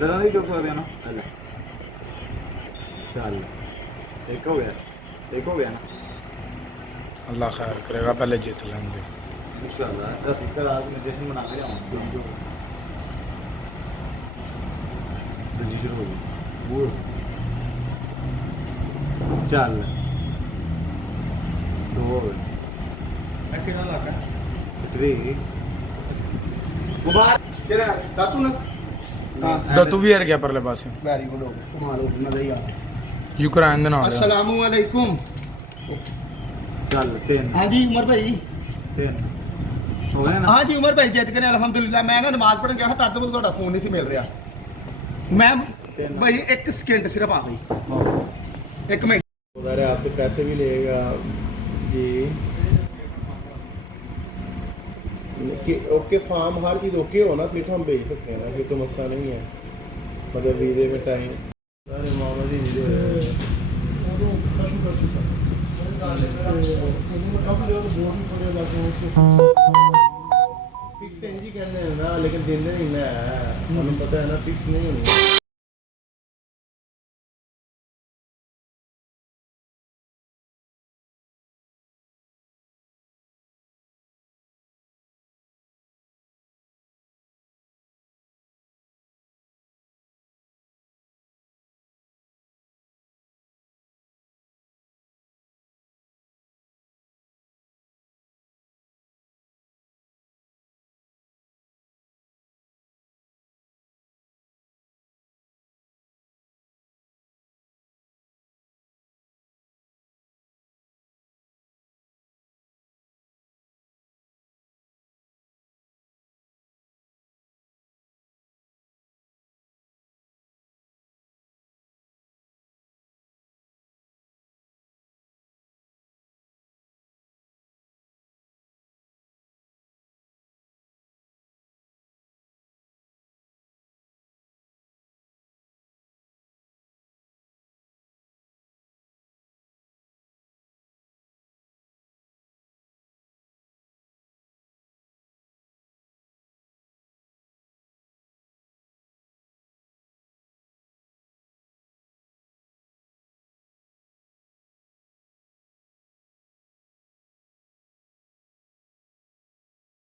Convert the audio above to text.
दादा भी चुप सकते हो ना हेलो चल एक हो गया ना अल्लाह खैर करेगा पहले जीत लेंगे इंशाल्लाह कल आज मैं जश्न मना के आऊँगा जल्दी शुरू हो गई वो चल दो मैं कितना लगा थ्री मुबारक तेरा दातू ना हाँ दत्तू भी हार गया परले पासे ਵੈਰੀ ਗੁੱਡ ਹੋ ਗਿਆ ਕਮਾਲ ਹੋ ਗਈ ਮਜ਼ਾ ਹੀ ਆ ਗਿਆ यूक्रेन ਦੇ ਨਾਲ ਅਸਲਾਮੁ ਅਲੈਕੁਮ चल तीन ਹਾਂਜੀ ਉਮਰ ਭਾਈ तीन हो गए ना ਹਾਂਜੀ ਉਮਰ ਭਾਈ ਜਿੱਤ ਗਏ ਨੇ ਅਲਹਮਦੁਲਿਲਾ ਮੈਂ ਨਾ ਨਮਾਜ਼ ਪੜ੍ਹਨ ਗਿਆ ਹਾਂ ਤਦ ਮੈਨੂੰ ਤੁਹਾਡਾ ਫੋਨ ਨਹੀਂ ਸੀ ਮਿਲ ਰਿਹਾ ਮੈਂ ਭਾਈ 1 ਸਕਿੰਟ ਸਿਰਫ ਆ ਗਈ 1 ਮਿੰਟ अरे आपसे पैसे भी लेगा जी ओके फॉर्म हर चीज़ ओके हो ना फिर तो हम भेज सकते हैं ना फिर तो मसला नहीं है मतलब वीज़े में टाइम अरे मोहम्मद ही वीज़े फिक्स जी कहते हैं ना लेकिन दिन नहीं ना है हमें पता है ना फिक्स नहीं होनी